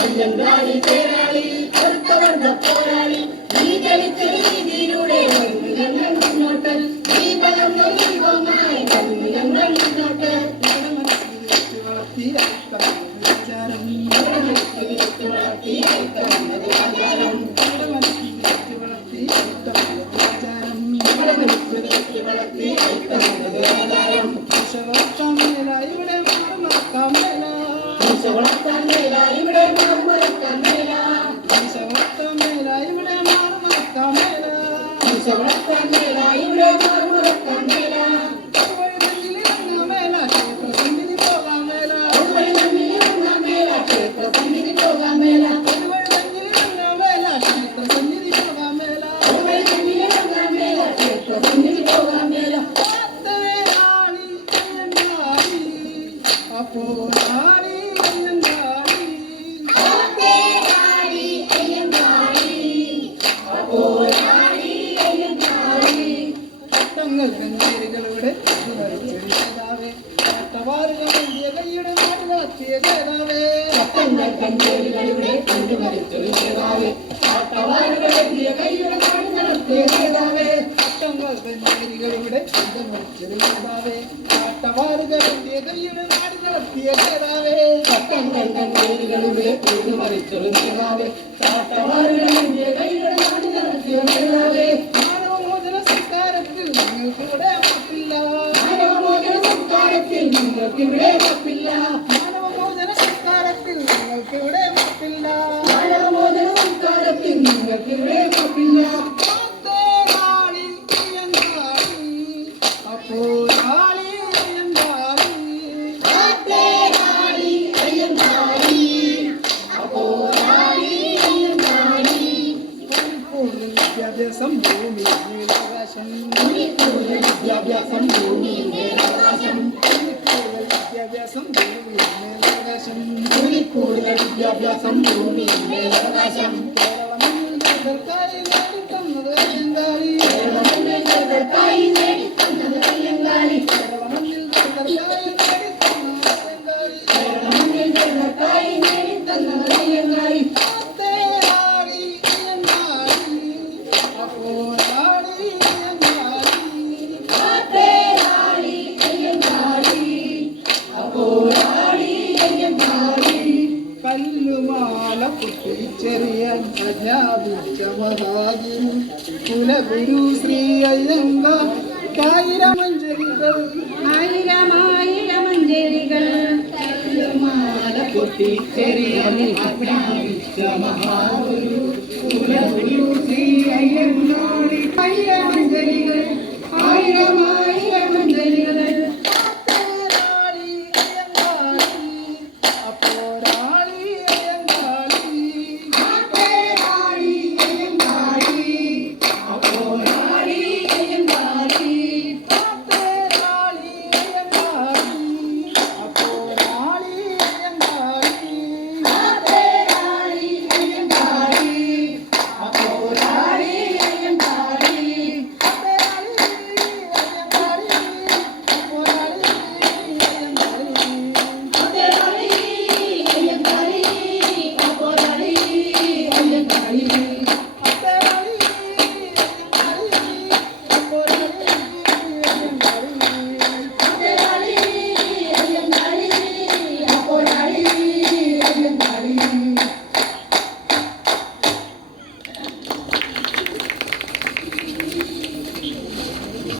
അയ്യങ്കാളി തേരാളി കറുത്തവർഗ പോരാളി നീ കളിച്ച രീതിയിലൂടെ വരുന്നു ഞങ്ങൾ മുന്നോട്ട്. നീ പകർന്നു ദൈവമായി വരുന്നു ഞങ്ങൾ മുന്നോട്ട്. വളർത്തി ഐക്യമെന്നത് ആചാരം വളർത്തി കൈയുടെ നാട്ടിലാക്കിയ ജേതാവേ முற்றிருந்தாவே காட்டவாருக வேண்டியதையில் நாடு நடத்திய தேவாவே சட்டம் கண்ட நீங்கள் கூட மாப்பில்லா വിദ്യാഭ്യാസം ഭൂമി പൂർണ വിദ്യാഭ്യാസം ഭൂമി പൂർണ വിദ്യാഭ്യാസം ഭൂമി നീലാകാശം കൂടുതൽ വിദ്യാഭ്യാസം ഭൂമിയുടെ അവകാശം കേരളമണ്ണിൽ ജനങ്ങൾക്കായി നേടിത്തന്നത് കേരളം കേരളമണ്ണിൽക്കായി കല്ലുമാല പൊട്ടിച്ചെറിയ പ്രഖ്യാപിച്ച മഹാഗുരു കുലഗുരു ശ്രീ അയ്യങ്ക കായിരമഞ്ജലികൾ ആയിരമായിരമഞ്ജലികൾ മാല പൊട്ടിച്ചെറിയാൻ പ്രഖ്യാപിച്ച മഹാഗുരു കുലഗുരു ശ്രീ അയ്യങ്കാളി ആയിരമഞ്ജലികൾ ആയിരം